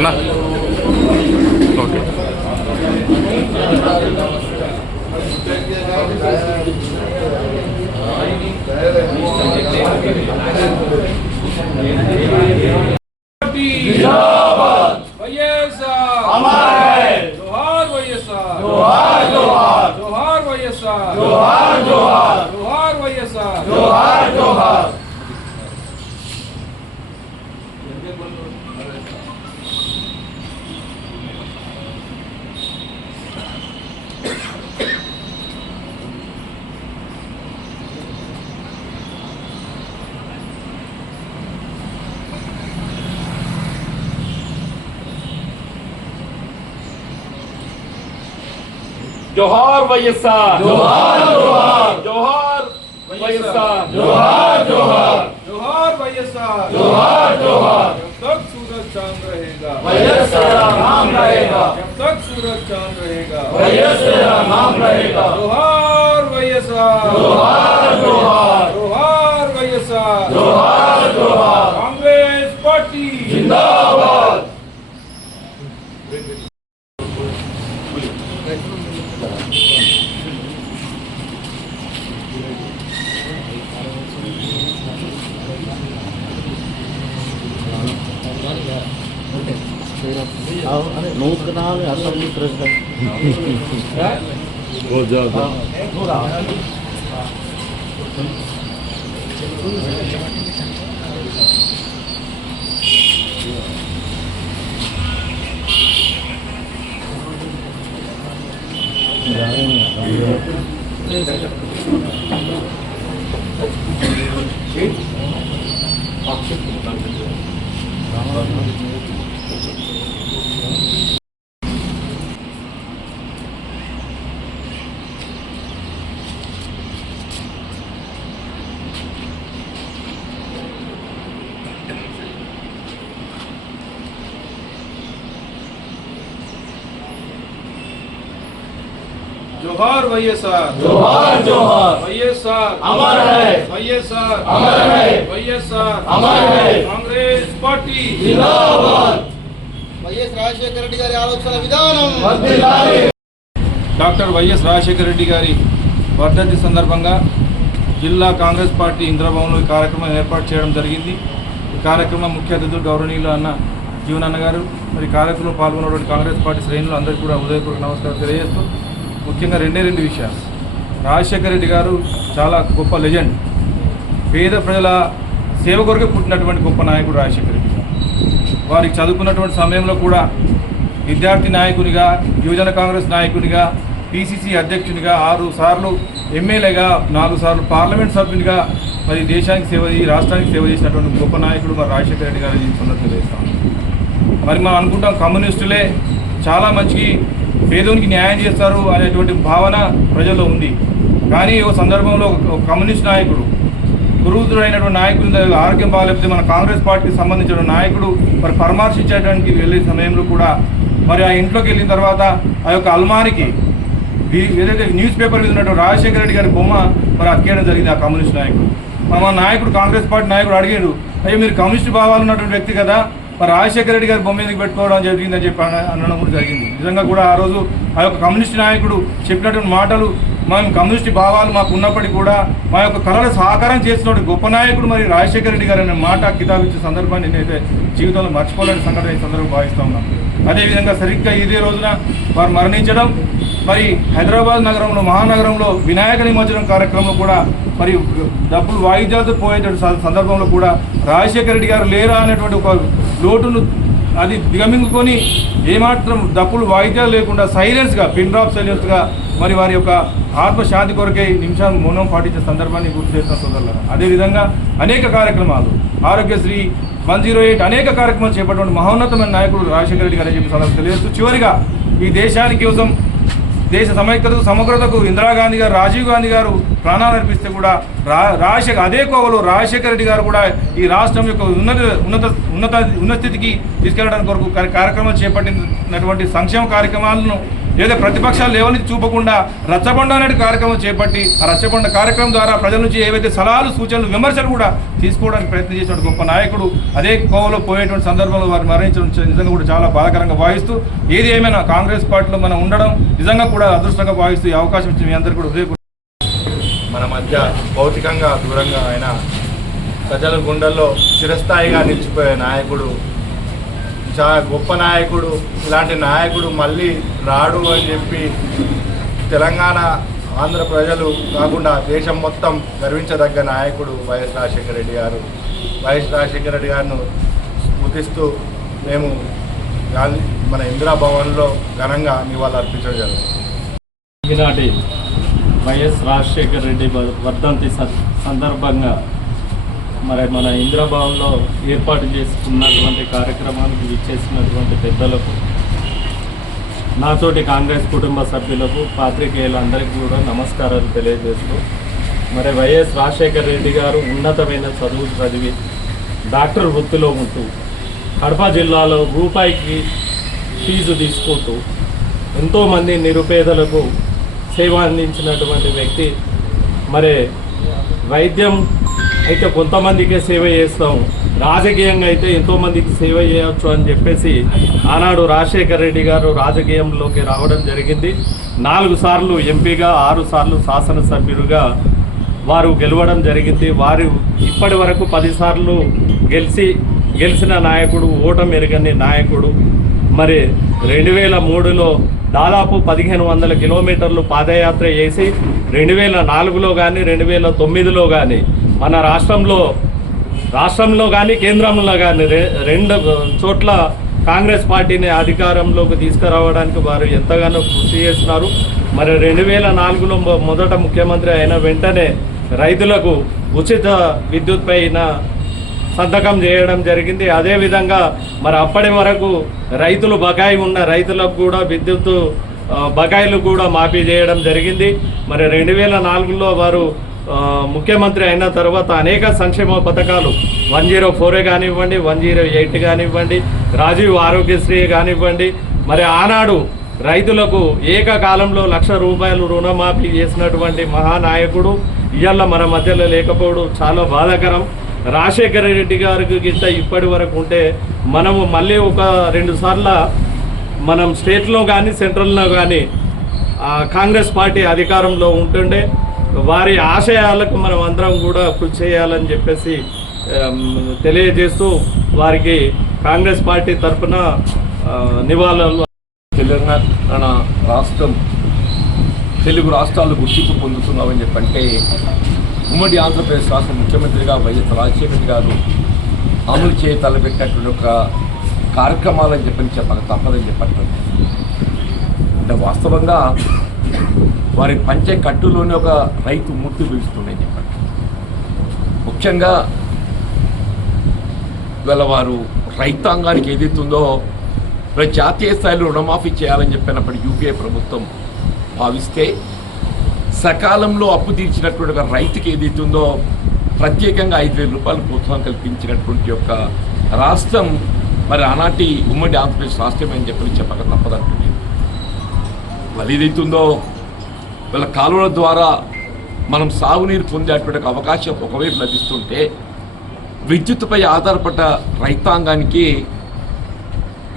అన్నా ఓకే जोहार वैएसआर, जोहार जोहार, जोहार वैएसआर, जोहार जोहार, जोहार वैएसआर, जोहार जोहार। जब तक सूरज चांद रहेगा वैएसआर नाम रहेगा, जब तक सूरज चांद रहेगा वैएसआर नाम रहेगा। जोहार वैएसआर, जोहार जोहार, जोहार वैएसआर, जोहार जोहार। कांग्रेस पार्टी जिंदाबाद। नूतनाल असेंबली प्रेसिडेंट हो जाओ जोहार वैएसआर, जोहार जोहार, वैएसआर अमर है, वैएसआर अमर है, वैएसआर अमर है। कांग्रेस पार्टी जिंदाबाद। వైఎస్ రాజశేఖర రెడ్డి గారి ఆలోచన విధానం వర్ధిల్లాలి। డాక్టర్ వైఎస్ రాజశేఖర రెడ్డి గారి వర్ధంతి సందర్భంగా జిల్లా కాంగ్రెస్ పార్టీ ఇంద్రభవన్లో ఈ కార్యక్రమం ఏర్పాటు చేయడం జరిగింది. ఈ కార్యక్రమం ముఖ్య అతిథులు గౌరవనీయులు అన్న జీవనన్న గారు మరి కార్యక్రమంలో పాల్గొన్నటువంటి కాంగ్రెస్ పార్టీ శ్రేణులు అందరికీ కూడా ఉదయపూర్వక నమస్కారం తెలియజేస్తూ ముఖ్యంగా రెండు విషయాలు. రాజశేఖర రెడ్డి గారు చాలా గొప్ప లెజెండ్, పేద ప్రజల సేవ కొరకే పుట్టినటువంటి గొప్ప నాయకుడు రాజశేఖర రెడ్డి గారు. వారికి చదువుకున్నటువంటి సమయంలో కూడా విద్యార్థి నాయకునిగా, యువజన కాంగ్రెస్ నాయకునిగా, పిసిసి అధ్యక్షునిగా, 6 సార్లు ఎమ్మెల్యేగా, 4 సార్లు పార్లమెంట్ సభ్యునిగా మరి దేశానికి సేవ, ఈ రాష్ట్రానికి సేవ చేసినటువంటి గొప్ప నాయకుడు మరి రాజశేఖర రెడ్డి గారు సందర్భంగా తెలియజేస్తాం. మరి మనం అనుకుంటాం కమ్యూనిస్టులే చాలా మంచికి పేదోనికి న్యాయం చేస్తారు అనేటువంటి భావన ప్రజల్లో ఉంది. కానీ ఒక సందర్భంలో ఒక కమ్యూనిస్ట్ నాయకుడు, గురువుతుడైనటువంటి నాయకుడు ఆరోగ్యం బాగాలేకపోతే మన కాంగ్రెస్ పార్టీకి సంబంధించిన నాయకుడు మరి పరామర్శించడానికి వెళ్ళే సమయంలో కూడా మరి ఆ ఇంట్లోకి వెళ్ళిన తర్వాత ఆ యొక్క అల్మారికి ఏదైతే న్యూస్ పేపర్ మీద ఉన్నటువంటి రాజశేఖర రెడ్డి గారి బొమ్మ మరి అక్కేయడం జరిగింది ఆ కమ్యూనిస్ట్ నాయకుడు. మా నాయకుడు కాంగ్రెస్ పార్టీ నాయకుడు అడిగాడు, అయ్యో మీరు కమ్యూనిస్ట్ భావాలు ఉన్నటువంటి వ్యక్తి కదా, మరి రాజశేఖర రెడ్డి గారి బొమ్మ ఎందుకు పెట్టుకోవడం జరిగిందని చెప్పి అనడం కూడా జరిగింది. నిజంగా కూడా ఆ రోజు ఆ యొక్క కమ్యూనిస్ట్ నాయకుడు చెప్పినటువంటి మాటలు, మేము కమ్యూనిస్ట్ భావాలు మాకు ఉన్నప్పటికీ కూడా మా యొక్క కళలు సాకారం చేసినటువంటి గొప్ప నాయకుడు మరి రాజశేఖర రెడ్డి గారు అనే మాట కితాబిచ్చే సందర్భాన్ని నేనైతే జీవితంలో మర్చిపోలేని సంఘటన ఈ సందర్భంగా భావిస్తూ ఉన్నాం. అదేవిధంగా సరిగ్గా ఇదే రోజున వారు మరణించడం, మరి హైదరాబాద్ నగరంలో, మహానగరంలో వినాయక నిమజ్జనం కార్యక్రమంలో కూడా మరి డబ్బులు వాయిద్యాలతో పోయేటువంటి సందర్భంలో కూడా రాజశేఖర రెడ్డి గారు లేరా అనేటువంటి ఒక లోటును అది దిగమింగుకొని ఏమాత్రం డప్పులు వాయిద్యాలు లేకుండా సైలెన్స్గా, పిన్ డ్రాప్ సైలెన్స్గా మరి వారి యొక్క ఆత్మశాంతి కొరకే నిమిషాలు మౌనం పాటించే సందర్భాన్ని గుర్తు చేసిన సోదరులారా. అదేవిధంగా అనేక కార్యక్రమాలు, ఆరోగ్యశ్రీ, 108 అనేక కార్యక్రమాలు చేపట్టిన మహోన్నతమైన నాయకుడు రాజశేఖర రెడ్డి గారు చెప్పి సందర్భం తెలియజేస్తూ చివరిగా ఈ దేశానికి కోసం, దేశ సమైక్యతకు, సమగ్రతకు ఇందిరాగాంధీ గారు, రాజీవ్ గాంధీ గారు ప్రాణాలు అర్పిస్తే కూడా అదే కోవలో రాజశేఖర రెడ్డి గారు కూడా ఈ రాష్ట్రం యొక్క ఉన్నత స్థితికి తీసుకెళ్లడానికి కొరకు కార్యక్రమాలు చేపట్టినటువంటి సంక్షేమ కార్యక్రమాలను లేదా ప్రతిపక్షాలు లేవని చూపకుండా రచ్చబండ అనే కార్యక్రమం చేపట్టి ఆ రచ్చబండ కార్యక్రమం ద్వారా ప్రజల నుంచి ఏవైతే సలహాలు సూచనలు విమర్శలు కూడా తీసుకోవడానికి ప్రయత్నం చేసిన గొప్ప నాయకుడు. అదే కోవలో పోయేటువంటి సందర్భంలో వారు మరణించడం నిజంగా కూడా చాలా బాధాకరంగా భావిస్తూ, ఏది ఏమైనా కాంగ్రెస్ పార్టీలో మనం ఉండడం నిజంగా కూడా అదృష్టంగా భావిస్తూ ఈ అవకాశం ఇచ్చి మీ అందరికీ కూడా మన మధ్య భౌతికంగా దూరంగా ఆయన ప్రజల గుండెల్లో చిరస్థాయిగా నిలిచిపోయే నాయకుడు, చాలా గొప్ప నాయకుడు. ఇలాంటి నాయకుడు మళ్ళీ రాడు అని చెప్పి తెలంగాణ ఆంధ్ర ప్రజలు కాకుండా దేశం మొత్తం గర్వించదగ్గ నాయకుడు వైఎస్ రాజశేఖర రెడ్డి గారు. వైఎస్ రాజశేఖర రెడ్డి గారిని స్మృతిస్తూ మేము మన ఇందిరాభవన్లో ఘనంగా నివాళులు అర్పించడం జరుగుతుంది. ఈనాటి వైఎస్ రాజశేఖర రెడ్డి వర్ధంతి సందర్భంగా మరి మన ఇందిరాభవన్లో ఏర్పాటు చేసుకున్నటువంటి కార్యక్రమానికి విచ్చేసినటువంటి పెద్దలకు, నాతోటి కాంగ్రెస్ కుటుంబ సభ్యులకు, పాత్రికేయులందరికీ కూడా నమస్కారాలు తెలియజేస్తూ, మరి వైఎస్ రాజశేఖర రెడ్డి గారు ఉన్నతమైన చదువు చదివి డాక్టర్ వృత్తిలో ఉంటూ కడప జిల్లాలో రూపాయికి ఫీజు తీసుకుంటూ ఎంతోమంది నిరుపేదలకు సేవ అందించినటువంటి వ్యక్తి. మరి వైద్యం అయితే కొంతమందికే సేవ చేస్తాం, రాజకీయంగా అయితే ఎంతోమందికి సేవ చేయవచ్చు అని చెప్పేసి ఆనాడు రాజశేఖర రెడ్డి గారు రాజకీయంలోకి రావడం జరిగింది. 4 సార్లు ఎంపీగా, 6 సార్లు శాసనసభ్యులుగా వారు గెలవడం జరిగింది. వారు ఇప్పటి వరకు 10 సార్లు గెలిచిన నాయకుడు, ఓటమి ఎరగని నాయకుడు. మరి 2003లో దాదాపు 1500 కిలోమీటర్లు పాదయాత్ర చేసి 2004లో కానీ 2009లో కానీ మన రాష్ట్రంలో కానీ కేంద్రంలో కానీ 2 చోట్ల కాంగ్రెస్ పార్టీని అధికారంలోకి తీసుకురావడానికి వారు ఎంతగానో కృషి చేస్తున్నారు. మరి 2004లో మొదట ముఖ్యమంత్రి అయిన వెంటనే రైతులకు ఉచిత విద్యుత్ పైన సంతకం చేయడం జరిగింది. అదేవిధంగా మరి అప్పటి వరకు రైతులు బకాయి ఉన్న రైతులకు కూడా విద్యుత్ బకాయిలు కూడా మాఫీ చేయడం జరిగింది. మరి 2004లో వారు ముఖ్యమంత్రి అయిన తర్వాత అనేక సంక్షేమ పథకాలు 104 కానివ్వండి, 108 కానివ్వండి, రాజీవ్ ఆరోగ్యశ్రీ కానివ్వండి, మరి ఆనాడు రైతులకు ఏకకాలంలో ₹1,00,000 రుణమాఫీ చేసినటువంటి మహానాయకుడు ఇవాళ మన మధ్యలో లేకపోవడం చాలా బాధాకరం. రాజశేఖర రెడ్డి గారికి గిట్ట ఇప్పటి వరకు ఉంటే మనము మళ్ళీ ఒక 2 సార్లు మనం స్టేట్లో కానీ సెంట్రల్లో కానీ కాంగ్రెస్ పార్టీ అధికారంలో ఉంటుండే. వారి ఆశయాలకు మనం అందరం కూడా కృషి చేయాలని చెప్పేసి తెలియజేస్తూ వారికి కాంగ్రెస్ పార్టీ తరఫున నివాళులు. తెలంగాణ రాష్ట్రం, తెలుగు రాష్ట్రాలు గుర్తింపు పొందుతున్నామని చెప్పంటే ఉమ్మడి ఆంధ్రప్రదేశ్ రాష్ట్ర ముఖ్యమంత్రిగా వైఎస్ రాజశేఖర రెడ్డి గారు అమలు చేయ తలపెట్టినటువంటి ఒక కార్యక్రమాలని చెప్పక తప్పదని చెప్పట్లేదు. అంటే వాస్తవంగా వారి పంచే కట్టులోనే ఒక రైతు మూర్తి పిలుస్తుందని చెప్పండి. ముఖ్యంగా ఇవాళ వారు రైతాంగానికి ఏదైతుందో జాతీయ స్థాయిలో రుణమాఫీ చేయాలని చెప్పినప్పుడు యూపీఏ ప్రభుత్వం భావిస్తే సకాలంలో అప్పు తీర్చినటువంటి ఒక రైతుకి ఏదైతుందో ప్రత్యేకంగా ₹5,000 ప్రోత్సాహం కల్పించినటువంటి యొక్క రాష్ట్రం మరి ఆనాటి ఉమ్మడి ఆంధ్రప్రదేశ్ రాష్ట్రం అని చెప్పక తప్పదంటుంది. వాళ్ళు ఏదైతుందో వీళ్ళ కాలువల ద్వారా మనం సాగునీరు పొందేటువంటి అవకాశం ఒకవైపు లభిస్తుంటే విద్యుత్తుపై ఆధారపడ్డ రైతాంగానికి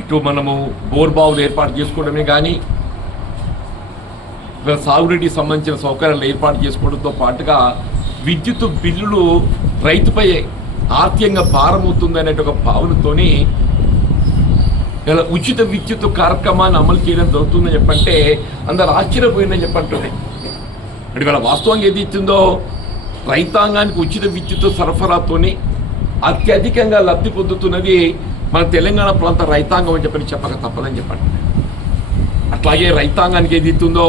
ఇటు మనము బోర్బావులు ఏర్పాటు చేసుకోవడమే కానీ సాగునీటికి సంబంధించిన సౌకర్యాలు ఏర్పాటు చేసుకోవడంతో పాటుగా విద్యుత్ బిల్లులు రైతుపై ఆర్థికంగా భారమవుతుందనే ఒక భావనతోని ఇలా ఉచిత విద్యుత్ కార్యక్రమాన్ని అమలు చేయడం జరుగుతుందని చెప్పంటే అందరు ఆశ్చర్యపోయిందని చెప్పంటుంది. అంటే వీళ్ళ వాస్తవంగా ఏది ఇచ్చిందో రైతాంగానికి ఉచిత విద్యుత్ సరఫరాతోని అత్యధికంగా లబ్ధి పొందుతున్నది మన తెలంగాణ ప్రాంత రైతాంగం అని చెప్పక తప్పదని చెప్పండి. అట్లాగే రైతాంగానికి ఏది ఇస్తుందో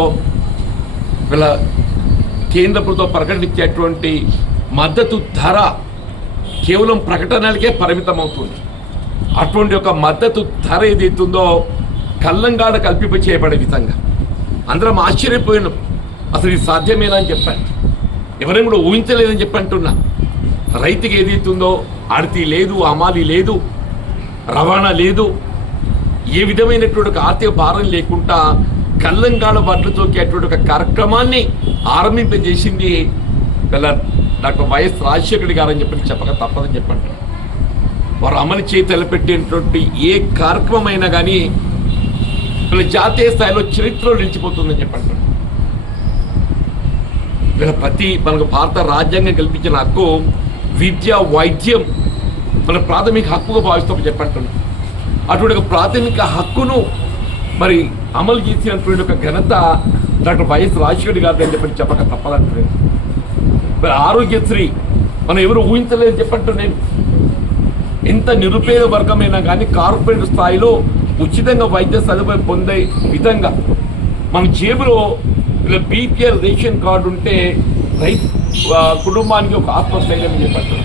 వీళ్ళ కేంద్ర ప్రభుత్వం ప్రకటించేటువంటి మద్దతు ధర కేవలం ప్రకటనలకే పరిమితం అవుతుంది. అటువంటి ఒక మద్దతు ధర ఏదైతుందో కల్లంగాడ కల్పింప చేయబడే విధంగా అందరం ఆశ్చర్యపోయినాం. అసలు ఇది సాధ్యమేనా అని చెప్పాను. ఎవరైనా కూడా ఊహించలేదని చెప్పి అంటున్నా. రైతుకి ఏదైతుందో ఆడతీ లేదు, అమాలి లేదు, రవాణా లేదు, ఏ విధమైనటువంటి ఆర్థిక భారం లేకుండా కళ్ళంకాల బట్టలు తోకేటువంటి ఒక కార్యక్రమాన్ని ఆరంభింపజేసింది వీళ్ళ డాక్టర్ వైఎస్ రాజశేఖర గారు అని చెప్పక తప్పదని చెప్పండి. వారు అమలు చేయి తలపెట్టినటువంటి ఏ కార్యక్రమం అయినా కానీ వీళ్ళ జాతీయ స్థాయిలో చరిత్రలో నిలిచిపోతుందని చెప్పండి. వీళ్ళ మనకు భారత రాజ్యాంగం కల్పించిన హక్కు విద్య, వైద్యం మన ప్రాథమిక హక్కుగా భావిస్తామని చెప్పంటున్నాం. అటువంటి ఒక ప్రాథమిక హక్కును మరి అమలు చేసినటువంటి ఒక ఘనత డాక్టర్ వైఎస్ రాజశేఖర గారు అని చెప్పక తప్పదంటున్నాను. మరి ఆరోగ్యశ్రీ మనం ఎవరు ఊహించలేదని చెప్పంటున్నాను. ఎంత నిరుపేద వర్గమైనా కానీ కార్పొరేట్ స్థాయిలో ఉచితంగా వైద్య సదుపాయం పొందే విధంగా మన జేబులో ఇలా బీపీఎల్ రేషన్ కార్డు ఉంటే రైతు కుటుంబానికి ఒక ఆత్మస్థైర్యం చెప్పండి.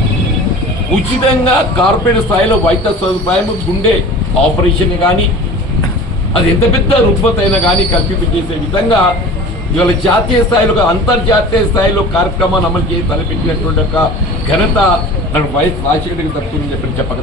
ఉచితంగా కార్పొరేట్ స్థాయిలో వైద్య సదుపాయం, గుండె ఆపరేషన్ కానీ అది ఎంత పెద్ద రుగ్మత అయినా కానీ కల్పింపజేసే విధంగా ఇవాళ జాతీయ స్థాయిలో అంతర్జాతీయ స్థాయిలో కార్యక్రమాన్ని అమలు చేసి తలపెట్టినటువంటి ఒక ఘనత వైఎస్ రాజశేఖర గారికి దక్కుతుందని చెప్పక